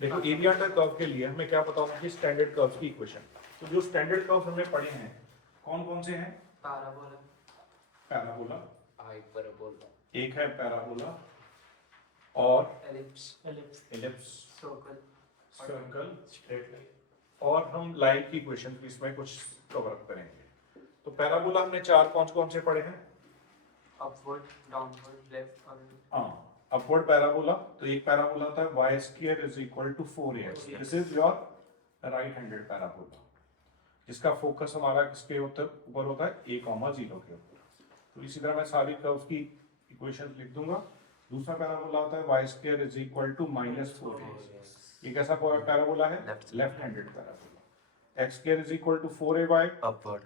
देखो area under curve के लिए हमें क्या बताऊंगा कि स्टैंडर्ड कर्व की इक्वेशन। तो जो स्टैंडर्ड कर्व हमने पढ़े हैं कौन कौन से हैं? पैराबोला, पैराबोला, हाइपरबोला, एक है पैराबोला और ellipse, ellipse, circle, circle, straight line. और हम लाइन की इक्वेशन भी इसमें कुछ कवर अप करेंगे। तो पैराबोला हमने चार कौन कौन से पढ़े हैं? अपवर्ड, डाउनवर्ड, लेफ्ट और हाँ, अपवर्ड पैराबोला। तो एक पैराबोला था y square is equal to 4ax। This is your right handed parabola, जिसका फोकस हमारा किसके ऊपर होता है? a, 0 के ऊपर। तो इसी तरह मैं सारी कर्व्स की इक्वेशन लिख दूंगा। दूसरा पैराबोला होता है y square is equal to -4ax। ये कैसा पैराबोला है? Left handed parabola. x square is equal to 4ay, upward,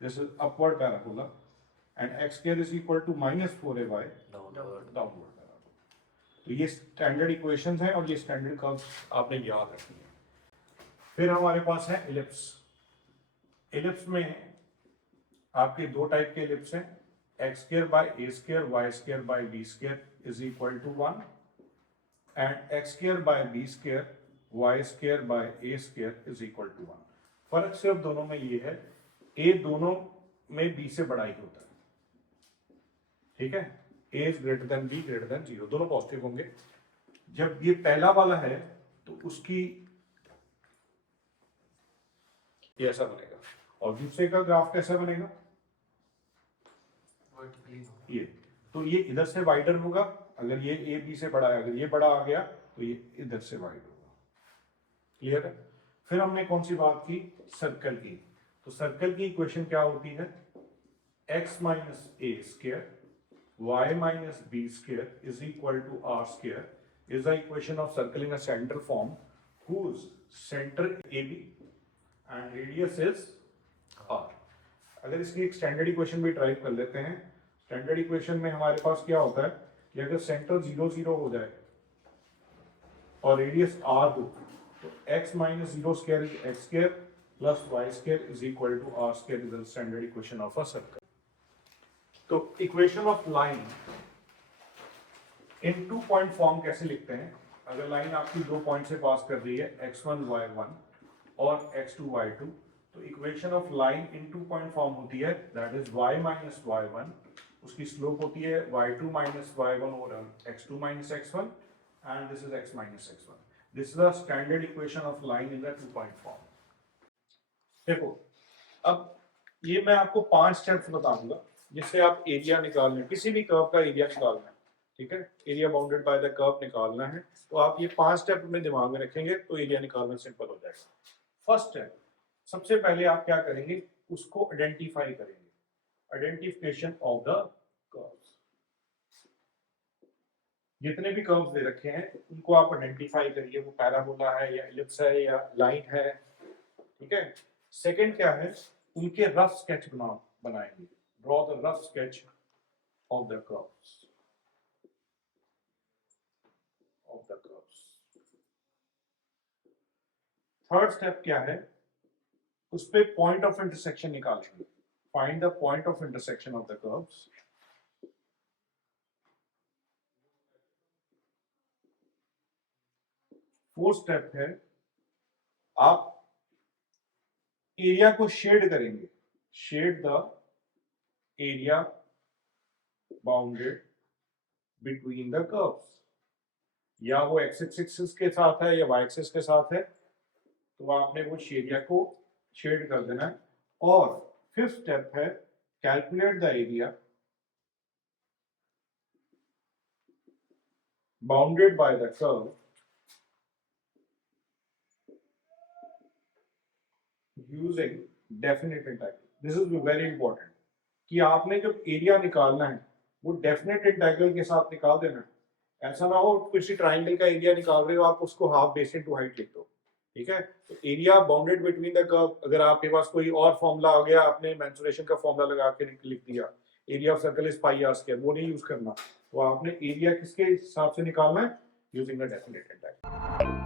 this is upward parabola. And x square is equal to -4ay, downward. Downward parabola. तो ये standard equations हैं और ये standard curves आपने याद रखनी है। फिर हमारे पास है एलिप्स। एलिप्स में आपके दो टाइप के एलिप्स हैं, x square by A square, y square by B square is equal to 1 and x square by B square, y square by A square is equal to 1। फर्क सिर्फ दोनों में ये है, ए दोनों में बी से बड़ा ही होता है, ठीक है? A is greater than B greater than 0, दोनों पॉजिटिव होंगे। जब ये पहला वाला है तो उसकी ये ऐसा बनेगा, और दूसरे का ग्राफ कैसा बनेगा? वर्टिकली। ये तो ये इधर से वाइडर होगा, अगर ये ए बी से बड़ा है, अगर ये बड़ा आ गया तो ये इधर से वाइड होगा। क्लियर है? फिर हमने कौन सी बात की? सर्कल की। तो सर्कल की इक्वेशन क्या होती है? x minus A square y minus b square is equal to r square is the equation of circle in a center form whose center AB and radius is r। अगर इसकी एक standard equation भी try कर लेते हैं। Standard equation में हमारे पास क्या होता है कि अगर सेंटर 0 0 हो जाए और रेडियस r हो तो x minus 0 square is x square plus y square is equal to r square is the standard equation of a circle। तो equation of line in 2 point form कैसे लिखते हैं? अगर लाइन आपकी 2 पॉइंट से पास कर रही है x1 y1 और x2 y2, तो equation of line in 2 point form होती है, that is y minus y1, उसकी स्लोप होती है y2 माइनस y1 और x2 minus x1 and this is x minus x1। This is the standard equation of line in the 2 point form. देखो अब ये मैं आपको 5 स्टेप्स बता दूंगा जिससे आप एरिया निकालना है, किसी भी कर्व का एरिया निकालना है, ठीक है? Area bounded by the curve निकालना है, तो आप ये 5 स्टेप अपने दिमाग में रखेंगे तो एरिया निकालना सिंपल हो जाएगा। फर्स्ट स्टेप, सबसे पहले आप क्या करेंगे? उसको आइडेंटिफाई करेंगे, आइडेंटिफिकेशन ऑफ द कर्व्स। जितने भी कर्व्स दे रखे हैं उनको आप आइडेंटिफाई करिए, वो पैराबोला है या एलिप्स है या लाइन है, ठीक है? सेकंड क्या है? उनके रफ स्केच बनाएंगे, draw the rough sketch of the curves, third step क्या है? उस पे पॉइंट ऑफ इंटरसेक्शन निकालेंगे, find the point of intersection of the curves. Fourth step है आप एरिया को शेड करेंगे, shade the area bounded between the curves, या वो एक्स एक्सिस के साथ है या वाई एक्सिस के साथ है, तो आपने वो एरिया को शेड कर देना है। और फिफ्थ स्टेप है calculate the area bounded by the curve using definite integral. This is very important कि आपने जब एरिया निकालना है वो डेफिनेट इंटीग्रल के साथ निकाल देना है। ऐसा ना हो किसी ट्राइंगल का एरिया निकाल रहे हो आप उसको हाफ बेस इनटू हाइट लिख दो, ठीक है? तो area bounded between the curve, अगर आपके पास कोई और फॉर्मूला आ गया, आपने मेंसुरेशन का फॉर्मूला लगा के लिख दिया area of circle is pi R square, वो नहीं यूज करना। तो आपने एरिया किसके हिसाब से निकालना है? Using the definite integral.